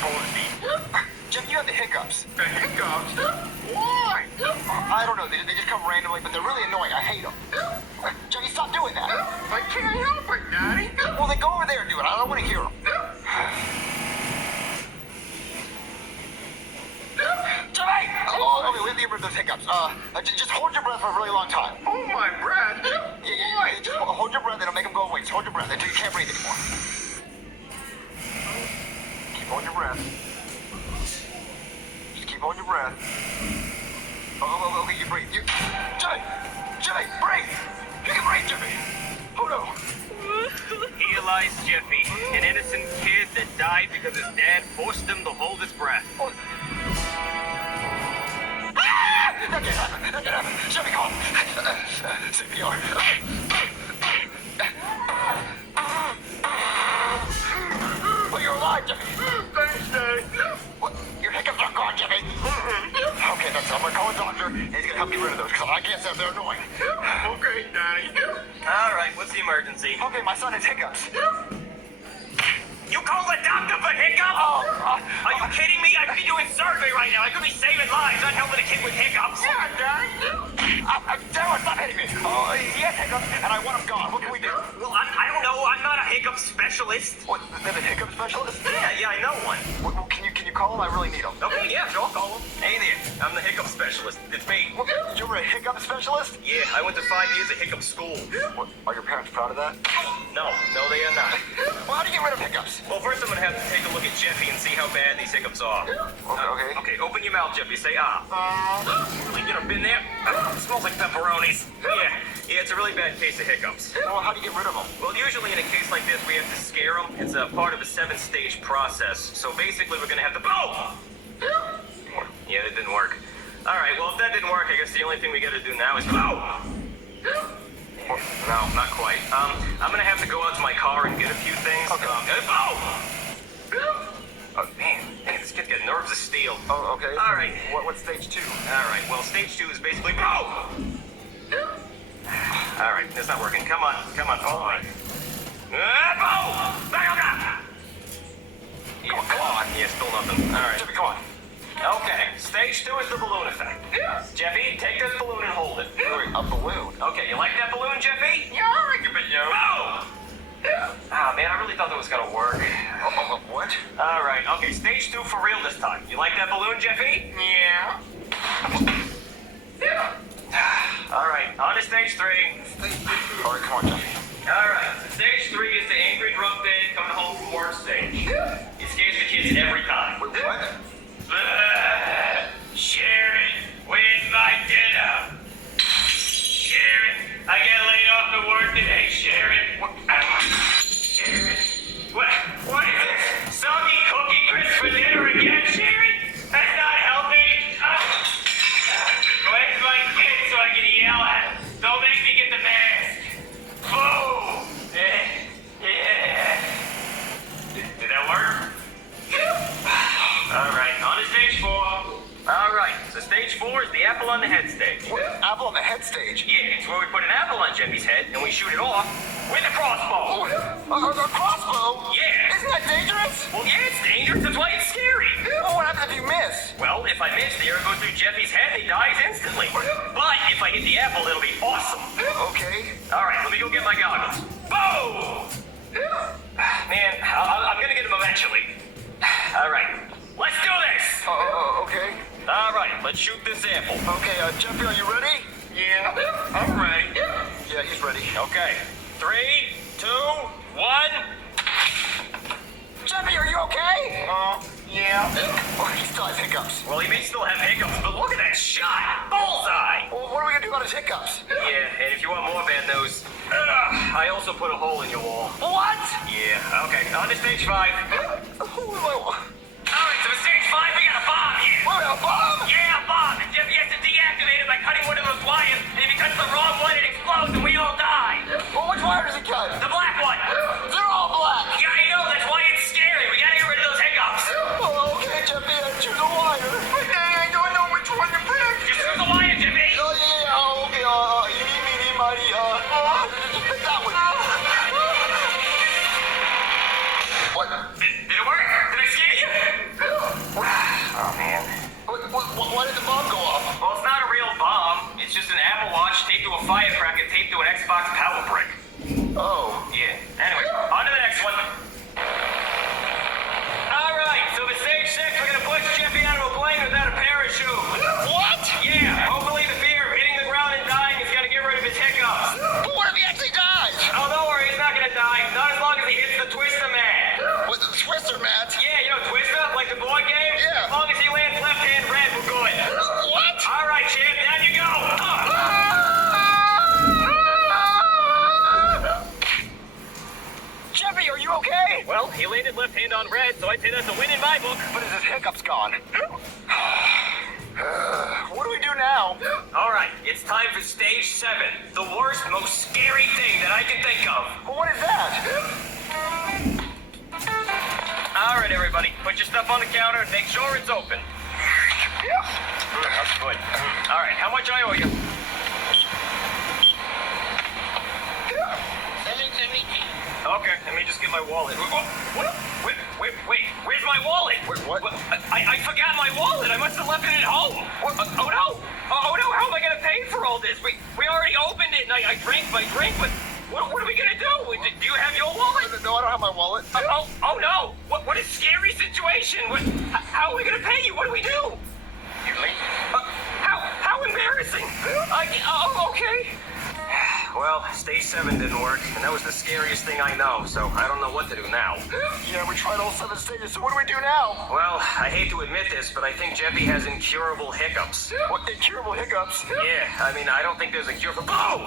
policy. Jeff, you have the hiccups. The hiccups? Why? I don't know. They just come randomly, but they're really annoying. I hate them. Jeffy, stop doing that. I can't help it, Daddy. Well, then go over there and do it. I don't want to hear them. Jeffy! Oh, okay, we have to get rid of those hiccups. Just hold your breath for a really long time. Oh, my breath. Yeah, just hold your breath. It'll make them go away. Just hold your breath until you can't breathe anymore. Keep holding your breath. Just keep holding your breath. Oh, okay, you breathe. Jeffy, breathe! You can breathe, Jeffy! Oh, no. Here lies Jeffy, an innocent kid that died because his dad forced him to hold his breath. Oh. Ah! That can't happen. That can't happen. Jeffy, come on. CPR. Well, you're alive, Jeffy. Thanks, Daddy. What? Your hiccups are gone, Jeffy. Okay, that's all. I'm gonna call a doctor, and he's gonna help me get rid of those, because I can't say they're annoying. Okay, Daddy. All right, what's the emergency? Okay, my son has hiccups. You call the doctor for hiccups? Oh, Are you kidding me? I could be doing surgery right now. I could be saving lives, not helping a kid with hiccups. Yeah, Daddy. Darren, stop hitting me. Oh, he has hiccups, and I want him gone. What can we do? Well, I don't know. I'm not a hiccup specialist. What, there's a hiccup specialist? Yeah, I know one. Well, can you call him? I really need him. Okay, yeah, sure, I'll call him. Hey there, I'm the hiccup specialist. It's me. Well, you were a hiccup specialist? Yeah, I went to 5 years of hiccup school. What, are your parents proud of that? No, they are not. Well, how do you get rid of hiccups? Well, first I'm gonna have to take a look at Jeffy and see how bad these hiccups are. Okay. Okay, open your mouth, Jeffy. Say ah. Really, you know, been there? Smells like pepperonis. Yeah, it's a really bad case of hiccups. Well, how do you get rid of them? Well, usually in a case like this, we have to scare them. It's a part of a 7-stage process. So basically, we're gonna have to boom. Yeah, that didn't work. All right, well, if that didn't work, I guess the only thing we gotta do now is boom. No, not quite. I'm gonna have to go out to my car and get a few things. Okay. Boom. Oh, man, this kid's got nerves of steel. Oh, okay. All right. What's stage 2? All right, well, stage 2 is basically boom. All right, it's not working. Come on. Oh, my. Boom! Come on. Yeah, still nothing. All right. Jeffy, come on. Okay, stage 2 is the balloon effect. Jeffy, take this balloon and hold it. Wait, a balloon? Okay, you like that balloon, Jeffy? Yeah, I like a balloon. Boom! Ah, man, I really thought that was gonna work. What? All right, okay, stage 2 for real this time. You like that balloon, Jeffy? Yeah. All right, on to stage 3. All right, come on, Jeffy. All right, stage 3 is the angry drunk dad coming home from work stage. It scares the kids every time. Wait, what? Sharon, where's my dinner? Sharon, I got laid off to work today, Sharon. Sharon, what is this? Soggy Cookie Crisp for dinner again, Sharon? That's not healthy. Where's my kid so I can yell at him? Don't make me get the mask. Boom! Did that work? All right, on to stage 4. All right, so stage 4 is the apple on the head stage. What? Apple on the head stage? Yeah, it's where we put an apple on Jeffy's head and we shoot it off with a crossbow. A crossbow? Yeah. Isn't that dangerous? Well, yeah, it's dangerous. That's why it's scary. Well, what happens if you miss? Well, if I miss, the arrow goes through Jeffy's head and he dies instantly. But if I hit the apple, it'll be awesome. Okay. All right, let me go get my goggles. Boom! Man, I'm gonna get him eventually. All right, let's do this. Okay. All right, let's shoot this apple. Okay, Jeffy, are you ready? Yeah. I'm ready. Yeah, he's ready. Okay, 3, 2, 1. Jeffy, are you okay? Yeah. Oh, he still has hiccups. Well, he may still have hiccups, but look at that shot! Bullseye! Well, what are we gonna do about his hiccups? Yeah, and if you want more bad news, I also put a hole in your wall. What? Yeah, okay, on to stage 5. Who am I? Alright, so stage 5, we got a bomb here. What, a bomb? Yeah, a bomb. And Jeffy has to deactivate it by cutting one of those wires, and if he cuts the wrong one, it explodes and we all die. Well, which wire does he cut? The black one. They're all black. Yeah, I know, that's why it's scary. We gotta get rid of those hiccups. Oh, okay, Jeffy, I choose a wire. I don't know which one to pick. Just choose the wire, Jeffy. Oh, yeah, okay, eeny, meeny, miny, just pick that one. What? Did it work? Did I scare you? firecracker taped to an Xbox power brick. Oh. Yeah. Anyway, on to the next one. All right, so for stage 6, we're gonna push Jeffy out of a plane without a parachute. What? Yeah, hopefully the fear of hitting the ground and dying is gonna get rid of his hiccups. But what if he actually dies? Oh, don't worry, he's not gonna die. Not as long as he hits the Twister Man. With the Twister mat? Yeah, you know Twister, like the board game? Yeah. As long as he lands left-hand red, we're good. What? All right, champ, down you go. Jeffy, are you okay? Well, he landed left-hand on red, so I'd say that's a win in my book. But is his hiccups gone? What do we do now? All right, it's time for stage 7. The worst, most scary thing that I can think of. Well, what is that? All right, everybody, put your stuff on the counter and make sure it's open. Yeah. That's good. All right, how much I owe you? Okay, let me just get my wallet. Wait, where's my wallet? Wait, what? I forgot my wallet. I must have left it at home. Oh no! Oh no! How am I gonna pay for all this? We already opened it, and I drank my drink. But what are we gonna do? Do you have your wallet? No, I don't have my wallet. Oh no! What a scary situation! How are we gonna pay you? What do we do? You late? How embarrassing! Okay. Well, stage 7 didn't work, and that was the scariest thing I know, so I don't know what to do now. Yeah, we tried all 7 stages, so what do we do now? Well, I hate to admit this, but I think Jeffy has incurable hiccups. What, incurable hiccups? Yeah, I mean, I don't think there's a cure for... Boom!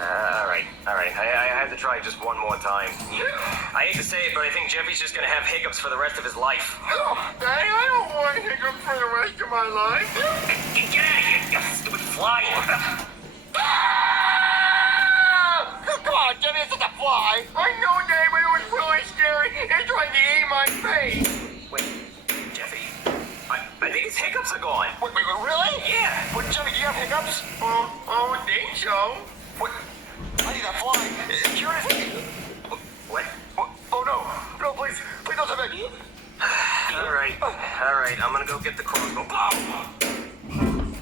All right. I have to try just one more time. I hate to say it, but I think Jeffy's just gonna have hiccups for the rest of his life. Dang, I don't want hiccups for the rest of my life. Get out of here, you stupid fly! Come on, Jeffy, it's just a fly. I know, Dave, but it was really scary. It tried to eat my face. Wait, Jeffy, I think his hiccups are gone. Wait, really? Yeah. But Jeffy, do you have hiccups? I think so. What? I need that fly. Cure it. What? Oh, no. No, please. Please don't tell me. All right. I'm gonna go get the crossbow. Boom!